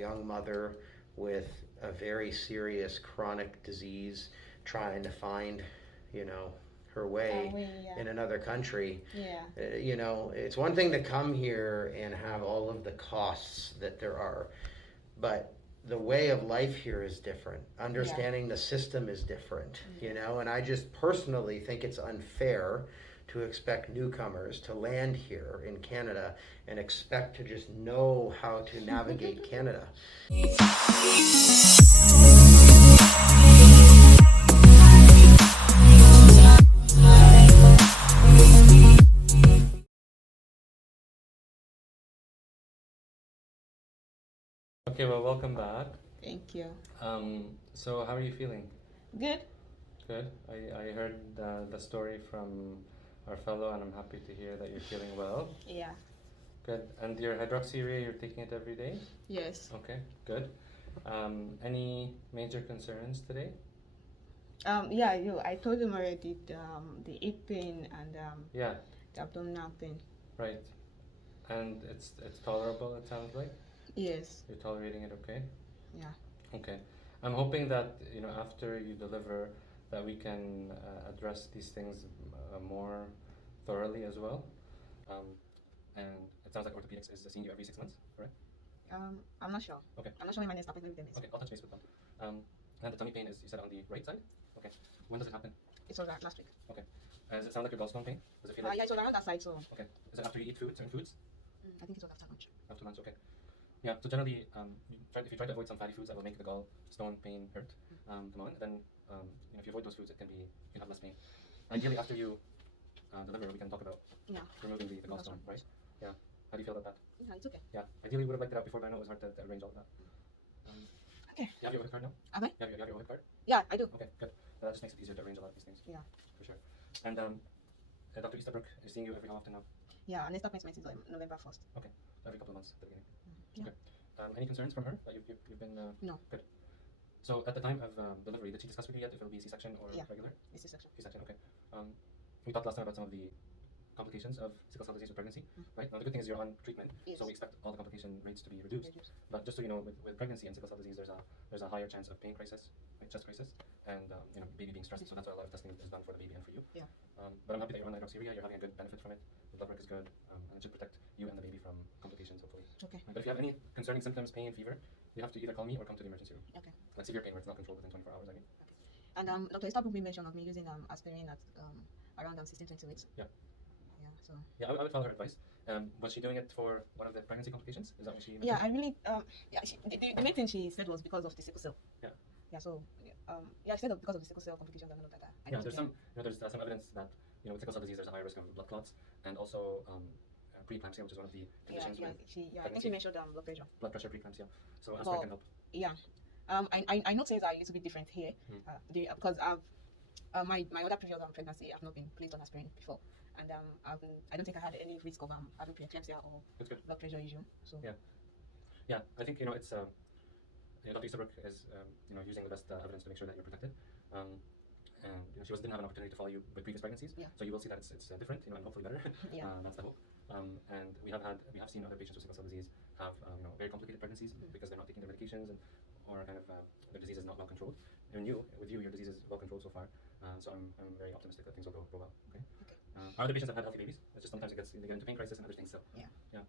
young mother with a very serious chronic disease trying to find, you know, her way Yeah. in another country. Yeah. You know, it's one thing to come here and have all of the costs that there are, but the way of life here is different. Yeah. Understanding the system is different, you know, and I just personally think it's unfair to expect newcomers to land here in Canada and expect to just know how to navigate Canada. Okay, well, welcome back. Thank you. So how are you feeling? Good. Good. I heard the story from our fellow, and I'm happy to hear that you're feeling well. Yeah. Good. And your hydroxyurea, you're taking it every day? Yes. Okay, good. Any major concerns today? Yeah, I told him already the hip pain and Yeah, the abdominal pain. right. And it's tolerable, it sounds like? Yes. You're tolerating it okay? Yeah. Okay. I'm hoping that, you know, after you deliver, that we can address these things more thoroughly as well. And it sounds like orthopedics is seeing you every 6 months, correct? I'm not sure. Okay. I'm not sure when my next appointment with them is. Okay, I'll touch base with them. And the tummy pain is, you said, on the right side? Okay. When does it happen? It was last week. Okay. Does it sound like your gallstone pain? Does it feel like? Yeah, it was around that side, so. Okay. Is it after you eat food, certain foods? I think it was after lunch. After lunch, okay. Yeah, so generally, if you try to avoid some fatty foods that will make the gallstone pain hurt, come on, then you know, if you avoid those foods, you can have less pain. Ideally, after you deliver, we can talk about removing the gallstone, right? Yeah. How do you feel about that? Yeah, it's okay. Yeah. Ideally, we would have liked it out before, but I know it was hard to arrange all of that. Okay. You have your OHIP card now? Have I? You have your OHIP card? Yeah, I do. Okay, good. That just makes it easier to arrange a lot of these things. Yeah. For sure. And Dr. Easterbrook is seeing you every how often now? Yeah, and next appointment is November 1st. Okay. Every couple of months at the beginning. Yeah. Okay. Any concerns from her that you've been? No. Good. So at the time of delivery, did she discuss with you yet if it'll be C-section or regular? It's C-section. C-section. Okay. We talked last time about some of the complications of sickle cell disease with pregnancy, right? Now the good thing is you're on treatment, so we expect all the complication rates to be reduced. But just so you know, with pregnancy and sickle cell disease, there's a higher chance of pain crisis, like chest crisis, and you know, baby being stressed. So that's why a lot of testing is done for the baby and for you. Yeah. But I'm happy that you're on hydroxyurea. You're having a good benefit from it. The blood work is good, and it should protect you and the baby from complications, hopefully. Okay. But if you have any concerning symptoms, pain, fever, you have to either call me or come to the emergency room. Okay. Like severe pain where it's not controlled within 24 hours, I mean. Okay. And Dr. Easterbrook mentioned of me using aspirin at around 16-20 weeks. Yeah. Yeah. So. Yeah, I would follow her advice. Was she doing it for one of the pregnancy complications? Is that what she? Yeah, I really. Yeah. The main thing she said was because of the sickle cell. Yeah. Yeah. So. Yeah, she said because of the sickle cell complications and all of that. Yeah. There's some. You know, there's some evidence that, you know, with sickle cell disease, there's a higher risk of blood clots and also preeclampsia, which is one of the conditions. I think she mentioned blood pressure. Blood pressure, preeclampsia. So aspirin can help. Yeah. I know things are a little bit different here. Because my other previous pregnancy, I've not been placed on aspirin before, and I don't think I had any risk of having preeclampsia or blood pressure issue. So yeah, I think, you know, it's you know, Dr. Easterbrook is you know, using the best evidence to make sure that you're protected. And you know, she didn't have an opportunity to follow you with previous pregnancies, so you will see that it's different, you know, and hopefully better. That's the hope. And we have seen other patients with sickle cell disease have you know, very complicated pregnancies because they're not taking their medications or kind of their disease is not well controlled. And with you, your disease is well controlled so far. So I'm very optimistic that things will go well. Okay. Our other patients have had healthy babies. It's just sometimes they get into pain crisis and other things. So yeah.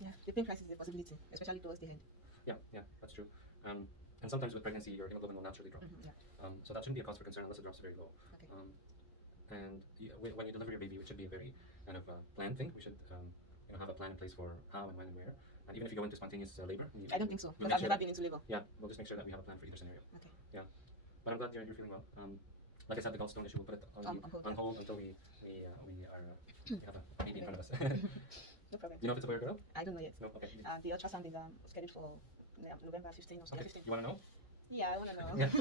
The pain crisis is a possibility, especially towards the end. Yeah, that's true. And sometimes with pregnancy, your hemoglobin will naturally drop. So that shouldn't be a cause for concern unless it drops very low. Okay. And when you deliver your baby, it should be a very kind of planned thing. We should you know, have a plan in place for how and when and where. And even if you go into spontaneous labor, I don't think so. Because I've never been into labor. Yeah, we'll just make sure that we have a plan for either scenario. Okay. Yeah, but I'm glad you're feeling well. Like I said, the gallstone issue, we'll put it on hold until we have a baby in front of us. No problem. Do you know if it's a boy or girl? I don't know yet. No. Okay. The ultrasound is scheduled for November 15 or something. Okay. You want to know? Yeah, I want to know. Yeah.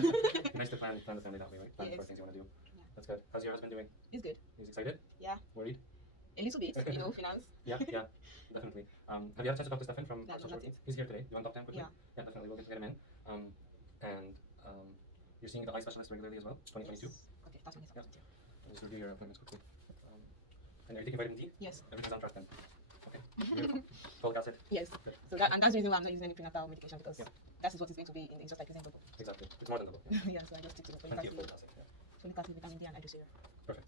Nice to plan the family that way, right? Plan for things you want to do. Yeah. That's good. How's your husband doing? He's good. He's excited? Yeah. Worried? A little bit, you know, finance. Yeah, definitely. Have you had a chance to talk to Stefan from No, not yet. He's here today. You want to talk to him quickly? Yeah. Definitely. We'll get him in. And you're seeing the eye specialist regularly as well, 2022? Yes. Okay, that's when it's I'll just review your appointments quickly. And are you taking vitamin D? Yes. Everything's on track then? Okay. Beautiful. Folic acid. Yes. Good. So that, and that's the reason why I'm not using any prenatal medication, because Yeah. that is what it's going to be in just like using double. Exactly. It's more than double. Yeah, so I just stick to the folic Plenty of acid, folic acid. Yeah. vitamin D, and hydroxyurea. Perfect.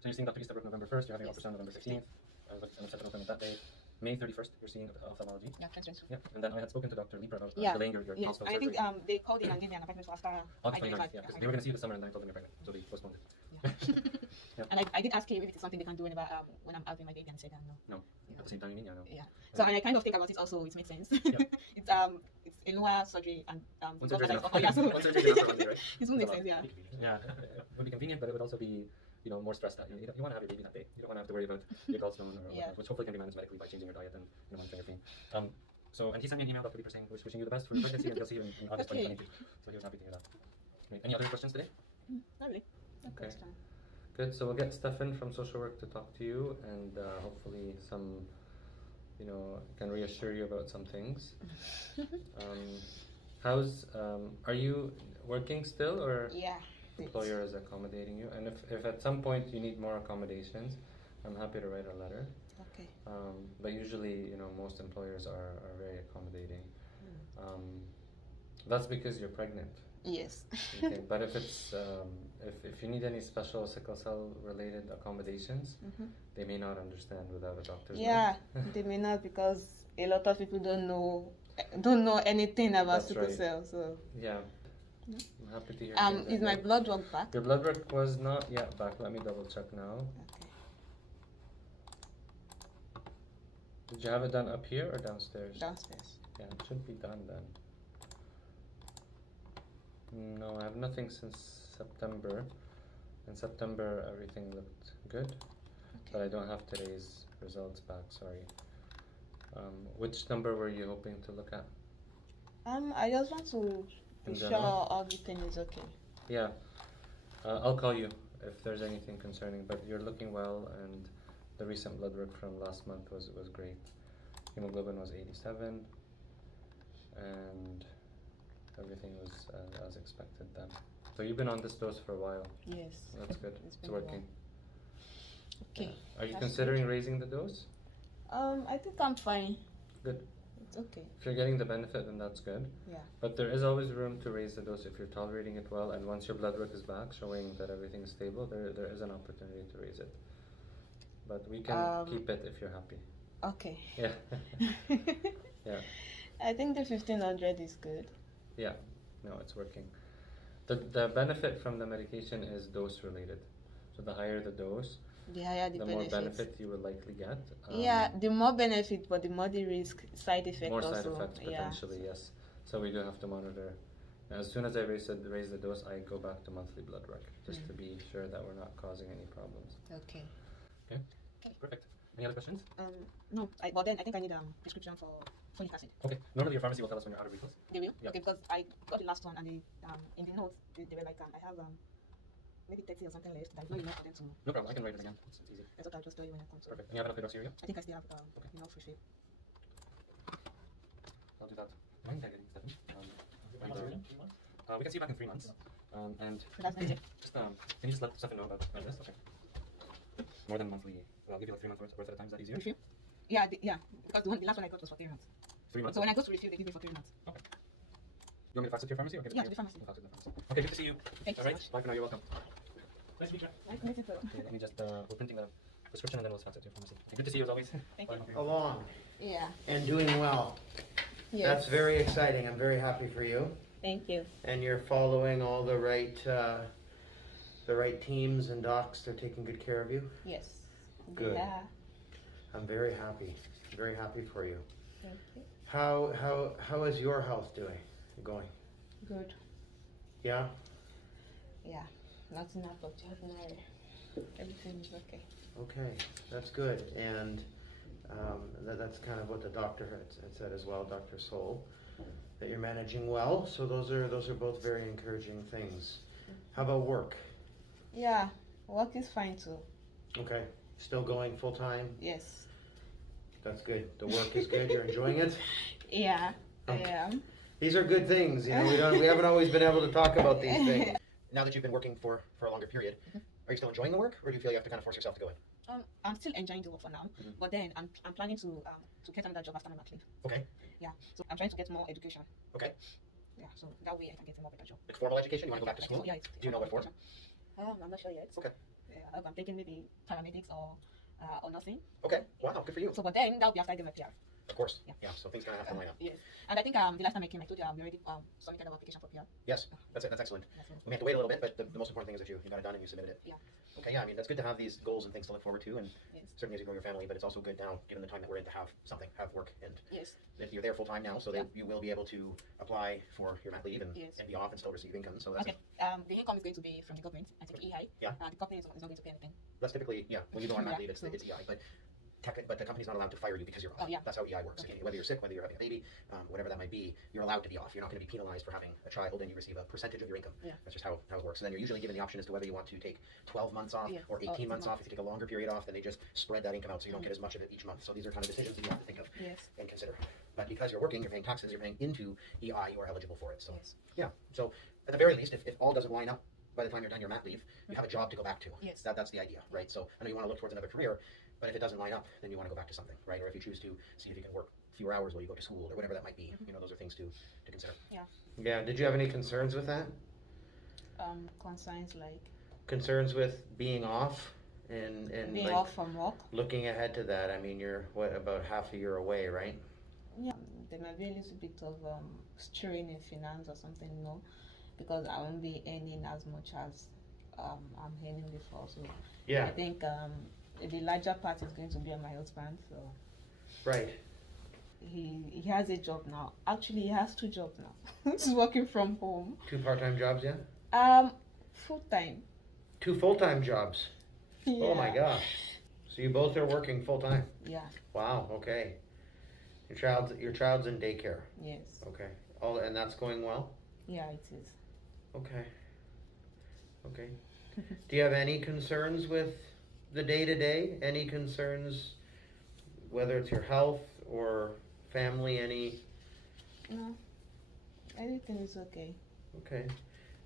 So you're seeing Dr. Easterbrook November 1st, you're having Yes. ultrasound November 15th. I was set an appointment that day. May 31st, you're seeing ophthalmology. Yeah, 2022. Yeah. And then I had spoken to Dr. Libra about Yeah. delaying your Yes, hospital I think surgery. they called in and gave me an appointment for after August I 29th, yeah, because they were going to see you this summer and then I told them you're pregnant, so they postponed it. Yeah. And I did ask him if it's something they can do whenever when I'm out with my baby, and he said no. No. At the same time, you mean? Yeah, no. Yeah. So and I kind of think about it also. It makes sense. Yeah. it's a lower surgery and One because surgery I- enough. oh, yeah, so One surgery enough for 1 day, right? it would make sense. Yeah. Yeah. It would be convenient, but it would also be, more stress that you want to have your baby that day. You don't want to have to worry about your gallstone or Yeah. which hopefully can be managed medically by changing your diet and monitoring your thing. So, and he sent me an email, Dr. Libra, saying we're wishing you the best for your pregnancy and he'll see you in August Okay. 2022. So he was happy to hear that. Great. Any other questions today? Not really. No Okay. question. Good. So we'll get Stefan from social work to talk to you, and hopefully some, can reassure you about some things. Are you working still, or Yeah. employer is accommodating you? And if at some point you need more accommodations, I'm happy to write a letter. Okay. But usually, most employers are very accommodating. That's because you're pregnant. Yes. Okay, but if it's if you need any special sickle cell related accommodations, they may not understand without a doctor's Yeah, note. they may not, because a lot of people don't know anything about That's sickle right. cell. So Yeah. Yeah. I'm happy to hear. things like is my that. blood work back? Your blood work was not yet back. Let me double check now. Okay. Did you have it done up here or downstairs? Downstairs. Yeah, it should be done then. No, I have nothing since September. In September, everything looked good, but I don't have today's results back. Sorry. Which number were you hoping to look at? I just want to In be sure general? everything is okay. Yeah, I'll call you if there's anything concerning. But you're looking well, and the recent blood work from last month was great. Hemoglobin was 87, and everything was as expected then. So you've been on this dose for a while. Yes. That's good. It's It's been a while. working. Okay. Yeah. Are you That's considering raising the dose? I think I'm fine. Good. It's okay. If you're getting the benefit, then that's good. Yeah. But there is always room to raise the dose if you're tolerating it well, and once your blood work is back, showing that everything is stable, there is an opportunity to raise it. But we can keep it if you're happy. Okay. Yeah. Yeah. I think the 1500 is good. Yeah. No, it's working. The benefit from the medication is dose related. So the higher the dose, The higher the more benefits. benefit you will likely get. Yeah, the more benefit, but the more the risk, side effect More also. side effects potentially, yes. So we do have to monitor. As soon as I raise the dose, I go back to monthly blood work just to be sure that we're not causing any problems. Okay. Okay. Perfect. Any other questions? No, but then I think I need a prescription for folic acid. Okay. Normally your pharmacy will tell us when you're out of refills. They will? Yeah. Okay, because I got the last one and they, in the notes, they were like, I have maybe 30 or something left. That's not enough for them to. No problem. I can write it again. It's easy. I thought I'll just tell you when I come to. Perfect. And you have enough hydroxyurea? I think I still have enough refill. I'll do that. When they're getting Stefan. We can see you back in 3 months. And That's nice. just can you just let Stefan know about this? Okay. More than monthly. Well, I'll give you like 3 months worth at a time. Is that easier? Refill? Yeah, yeah. Because the last one I got was for 3 months. 3 months. So when I go to refill, they give me for 3 months. Okay. You want me to fax it to your pharmacy or give it Yeah, to to you? the pharmacy. I'll fax it to the pharmacy. Okay, good to see you. Thank you All so right. much. Bye for now. You're welcome. Nice to meet you too. Okay, let me just we're printing the prescription and then we'll fax it to your pharmacy. Okay, good to see you as always. Thank you. Along Yeah. and doing well. Yes. That's very exciting. I'm very happy for you. Thank you. And you're following all the right teams and docs. They're taking good care of you. Yes. Good. Yeah. I'm very happy. Very happy for you. Thank you. How is your health going? Good. Yeah. Yeah. Nothing up but ordinary. Everything is okay. Okay, that's good. And that's kind of what the doctor had said as well, Dr. Soul, that you're managing well. So those are both very encouraging things. How about work? Yeah. Work is fine too. Okay, still going full time? Yes. That's good. The work is good. You're enjoying it? Yeah. Okay. I am. These are good things. You know, we haven't always been able to talk about these things. Now that you've been working for a longer period, are you still enjoying the work, or do you feel you have to kind of force yourself to go in? I'm still enjoying the work for now, Mhm. but then I'm planning to get another job after my mat leave. Okay. Yeah, so I'm trying to get more education. Okay. Yeah, so that way I can get a more better job. Like formal education? You want to go back to school? Yeah, it's Do you know what for? education. I'm not sure yet. Okay. Yeah, I'm thinking maybe paramedics or nursing. Okay. Wow. Good for you. So, but then that'll be after I get my PR. Of course. Yeah. Yeah. So things kind of have to line up. Yes, and I think the last time I came, I told you we already submitted our application for PR. Yes. That's it. That's excellent. Yeah, so, We may have to wait a little bit, but the most important thing is that you got it done and you submitted it. Yeah. Okay. Yeah. I mean, that's good to have these goals and things to look forward to, and yes, certainly as you grow your family. But it's also good now, given the time that we're in, to have something, have work, and yes, that you're there full time now, so that you will be able to apply for your mat leave and, Yes. and be off and still receive income. So that's okay. The income is going to be from the government. I think EI. Yeah. The company is not going to pay anything. that's typically when you go on mat Yeah. leave, it's EI, but. But the company's not allowed to fire you because you're off. Oh, yeah. That's how EI works. Okay. Whether you're sick, whether you're having a baby, whatever that might be, you're allowed to be off. You're not going to be penalized for having a child, and you receive a percentage of your income. Yeah. That's just how it works. And then you're usually given the option as to whether you want to take 12 months off Yeah. or 18 months off. months. If you take a longer period off, then they just spread that income out so you don't get as much of it each month. So these are kind of decisions that you have to think of Yes. and consider. But because you're working, you're paying taxes, you're paying into EI, you are eligible for it. So Yes. yeah. So at the very least, if all doesn't line up by the time you're done your mat leave, you have a job to go back to. Yes. That's the idea, right? So I know you want to look towards another career, but if it doesn't line up, then you want to go back to something, right? Or if you choose to see if you can work fewer hours while you go to school or whatever that might be, those are things to consider. Yeah. Yeah. Did you have any concerns with that? Concerns like Concerns with being off and being like off from work. looking ahead to that? I mean, you're about half a year away, right? Yeah, there might be a little bit of strain in finance or something, because I won't be earning as much as I'm earning before. So Yeah. I think the larger part is going to be on my husband. So Right. he has a job now. Actually, he has 2 jobs now. He's working from home. 2 part-time jobs, yeah? Full time. 2 full-time jobs. Yeah. Oh my gosh. So you both are working full-time. Yeah. Wow, okay. Your child's in daycare. Yes. Okay. And that's going well? Yeah, it is. Okay. Okay. Do you have any concerns with the day-to-day? Any concerns, whether it's your health or family, any? No, everything is okay. Okay.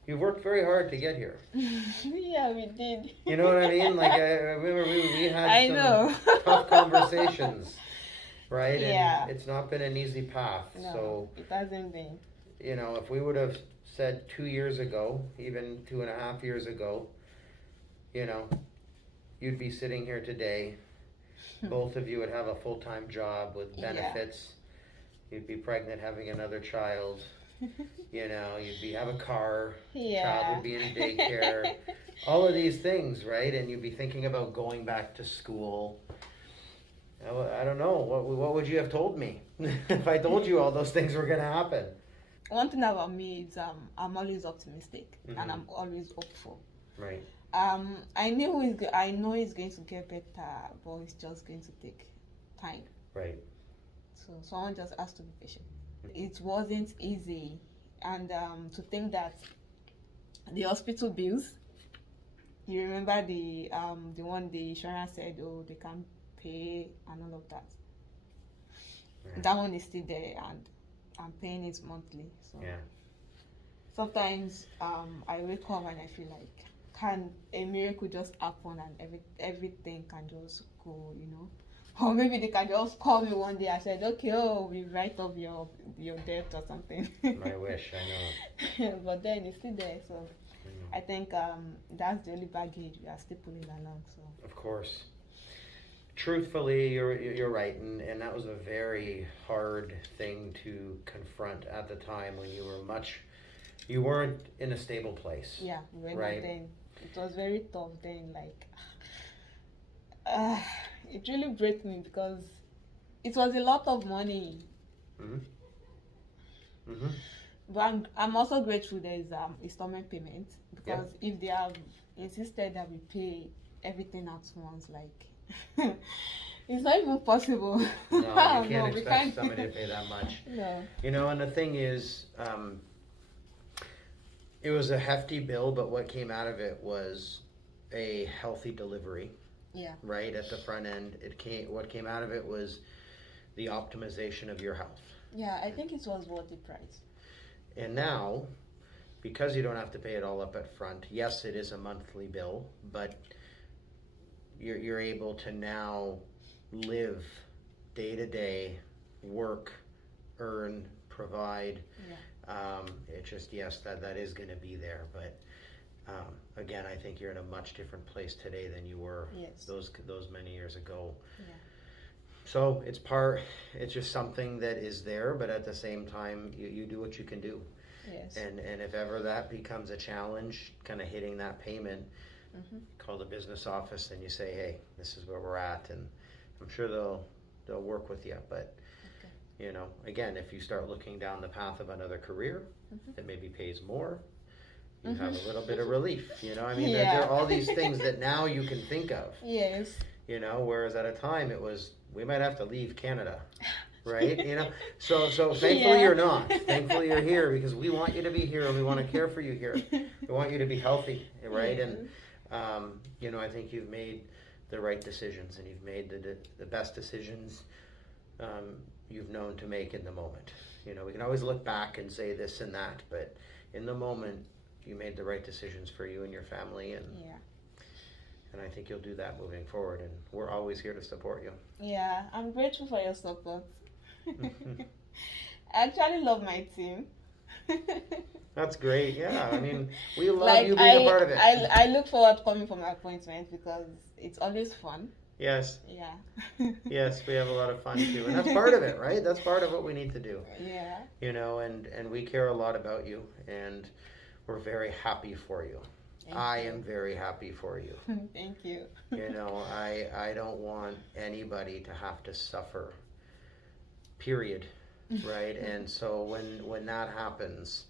You've worked very hard to get here. Yeah, we did. You know what I mean? Like, I remember we had I some know. tough conversations, right? Yeah. And it's not been an easy path. No, So, it hasn't been. if we would have said 2 years ago, even 2.5 years ago, you'd be sitting here today. Both of you would have a full-time job with benefits. You'd be pregnant, having another child. You'd have a car. Yeah. Child would be in daycare. All of these things, right? And you'd be thinking about going back to school. I don't know. What would you have told me if I told you all those things were going to happen? One thing about me is I'm always optimistic and Mhm. I'm always hopeful. Right. I know it's going to get better, but it's just going to take time. Right. So someone just has to be patient. It wasn't easy, and to think that the hospital bills. You remember the one the insurance said, oh, they can't pay and all of that. Yeah. That one is still there, and I'm paying it monthly. So Yeah. sometimes I wake up and I feel like, can a miracle just happen and everything can just go, or maybe they can just call me one day and said, okay, we write off your debt or something. My wish, I know. But then it's still there, so I think that's the only baggage we are still pulling along. So Of course. Truthfully, you're right, and that was a very hard thing to confront at the time when you weren't in a stable place. yeah, we were Right. not then. It was very tough then. Like, it really broke me because it was a lot of money. Mhm. Mhm. But I'm also grateful there is installment payment, because if they have insisted that we pay everything at once, like it's not even possible. No, you can't we expect somebody to pay that much. No. And the thing is, it was a hefty bill, but what came out of it was a healthy delivery. Yeah. Right at the front end, what came out of it was the optimization of your health. Yeah, I think it was worth the price. And now, because you don't have to pay it all up at front, yes, it is a monthly bill, but you're able to now live day to day, work, earn, provide. It's just, yes, that is going to be there, but again, I think you're in a much different place today than you were those many years ago. So it's just something that is there, but at the same time, you do what you can do. And if ever that becomes a challenge, kind of hitting that payment, call the business office and you say, hey, this is where we're at, and I'm sure they'll work with you. But you know, again, if you start looking down the path of another career that maybe pays more, you have a little bit of relief. You know, I mean, there are all these things that now you can think of. You know, whereas at a time it was, we might have to leave Canada, right? You know, so thankfully you're not. Thankfully you're here because we want you to be here and we want to care for you here. We want you to be healthy, right? And you know, I think you've made the right decisions and you've made the best decisions you've known to make in the moment. You know, we can always look back and say this and that, but in the moment, you made the right decisions for you and your family, and I think you'll do that moving forward, and we're always here to support you. I'm grateful for your support. I actually love my team. That's great. Yeah, I mean, we love you being a part of it. I look forward to coming for my appointment because it's always fun. Yes. Yes, we have a lot of fun too, and that's part of it, right? That's part of what we need to do. You know, and we care a lot about you, and we're very happy for you. I am very happy for you. Thank you. You know, I don't want anybody to have to suffer, period, right? And so when that happens,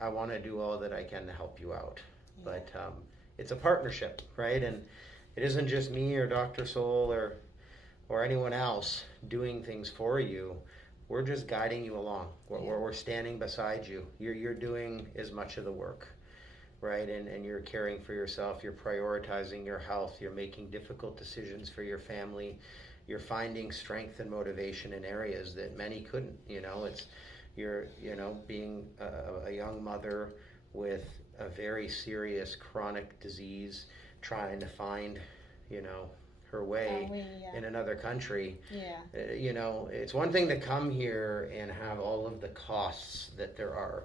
I want to do all that I can to help you out. But it's a partnership, right? And it isn't just me or Dr. Soul or anyone else doing things for you. We're just guiding you along. We're standing beside you. You're doing as much of the work, right? And you're caring for yourself. You're prioritizing your health. You're making difficult decisions for your family. You're finding strength and motivation in areas that many couldn't. You know, you're being a young mother with a very serious chronic disease, trying to find, you know, her way in another country. You know, it's one thing to come here and have all of the costs that there are,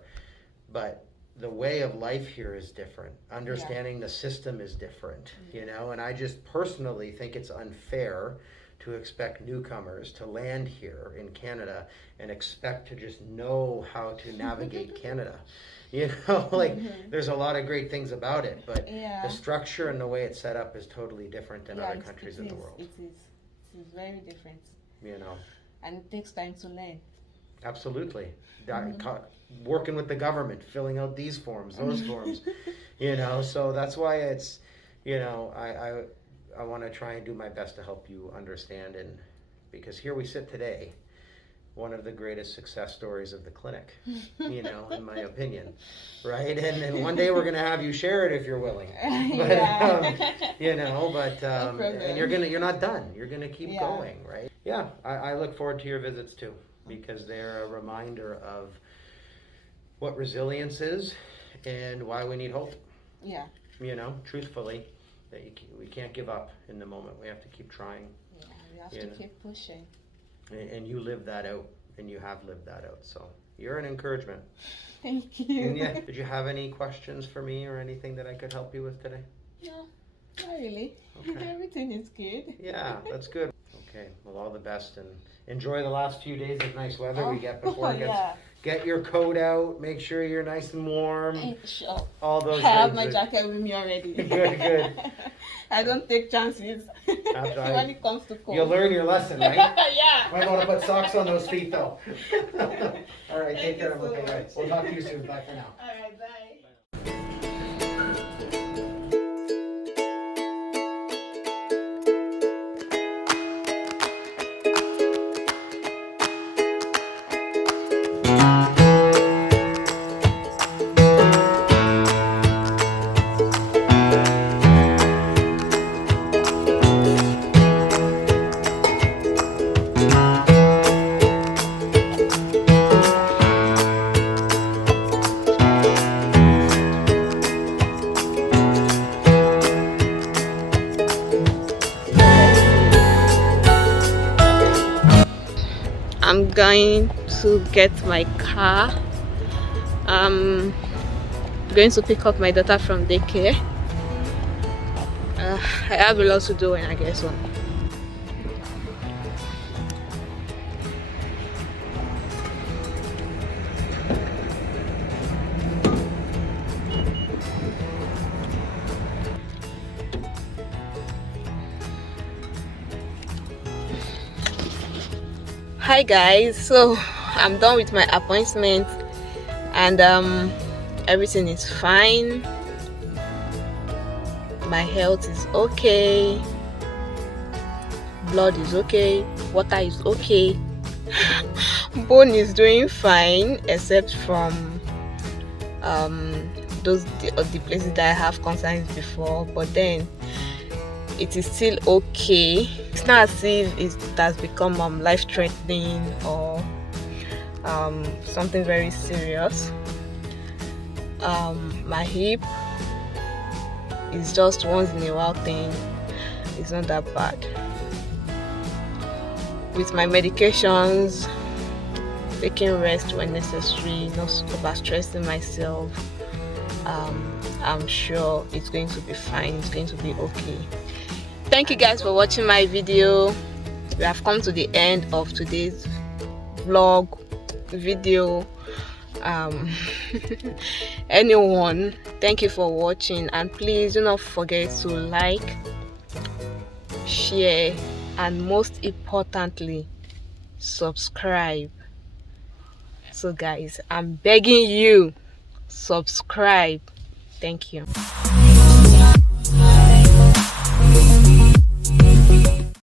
but the way of life here is different. Understanding the system is different, you know, and I just personally think it's unfair to expect newcomers to land here in Canada and expect to just know how to navigate Canada. You know, like there's a lot of great things about it, but the structure and the way it's set up is totally different than other countries in the world. It is very different. You know, and it takes time to learn. Absolutely. Working with the government, filling out these forms, those forms, you know, so that's why it's, you know, I want to try and do my best to help you understand, and because here we sit today, one of the greatest success stories of the clinic, you know, in my opinion, right? And one day we're going to have you share it if you're willing, but, you know, but, and you're not done. You're going to keep going, right? Yeah, I look forward to your visits too, because they're a reminder of what resilience is and why we need hope. You know, truthfully, that we can't give up in the moment. We have to keep trying. We have to keep pushing. And you live that out, and you have lived that out. So you're an encouragement. Thank you. And did you have any questions for me or anything that I could help you with today? No, not really. Okay. Everything is good. Yeah, that's good. Okay, well, all the best, and enjoy the last few days of nice weather we get before it gets. Get your coat out. Make sure you're nice and warm. Sure. All those I have things my jacket with me already. Good. I don't take chances when it comes to cold. You'll learn your lesson, right? Might want to put socks on those feet, though. All right, take care. So okay, we'll talk to you soon. Bye for now. All right, bye. going to get my car. I'm going to pick up my daughter from daycare. I have a lot to do when I get home. Hi guys, so I'm done with my appointment and everything is fine. My health is okay, blood is okay, water is okay. Bone is doing fine except from the places that I have concerns before, but then it is still okay. It's not as if it has become life-threatening or something very serious. My hip is just once in a while thing. It's not that bad. With my medications, taking rest when necessary, not overstressing myself, I'm sure it's going to be fine. It's going to be okay. Thank you guys for watching my video. We have come to the end of today's vlog video. Anyone, thank you for watching, and please do not forget to like, share, and most importantly, subscribe. So guys, I'm begging you, subscribe. Thank you.